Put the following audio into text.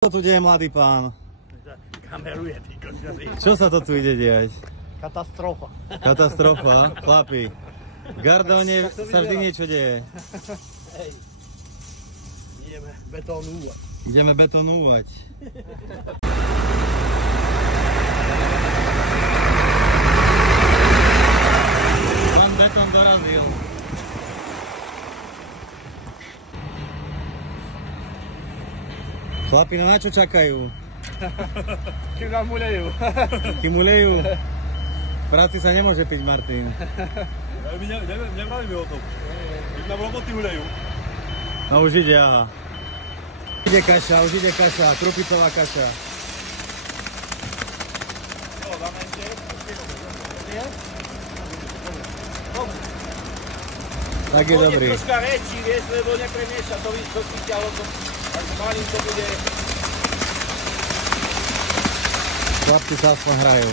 Čo tu deje, mladý pán? Kameruje, ty košťaty. Čo sa to tu ide diať? Katastrofa. Katastrofa, chlapi. V Gardóne sa vždy niečo deje. Hej. Ideme betónovať. Ideme betónovať. Pán betón dorazil. Chlapi, na čo čakajú? Kým nám ulejú. Kým ulejú? V práci sa nemôže piť, Martin. Nemali by o tom. Keď nám roboty ulejú. No už ide, aha. Už ide kaša, krupicová kaša. Tak je dobrý. Troška väčší, vieš, lebo nepremieša to vyťahlo to. Tak malým to bude. Chlapci sa aspoň hrajú.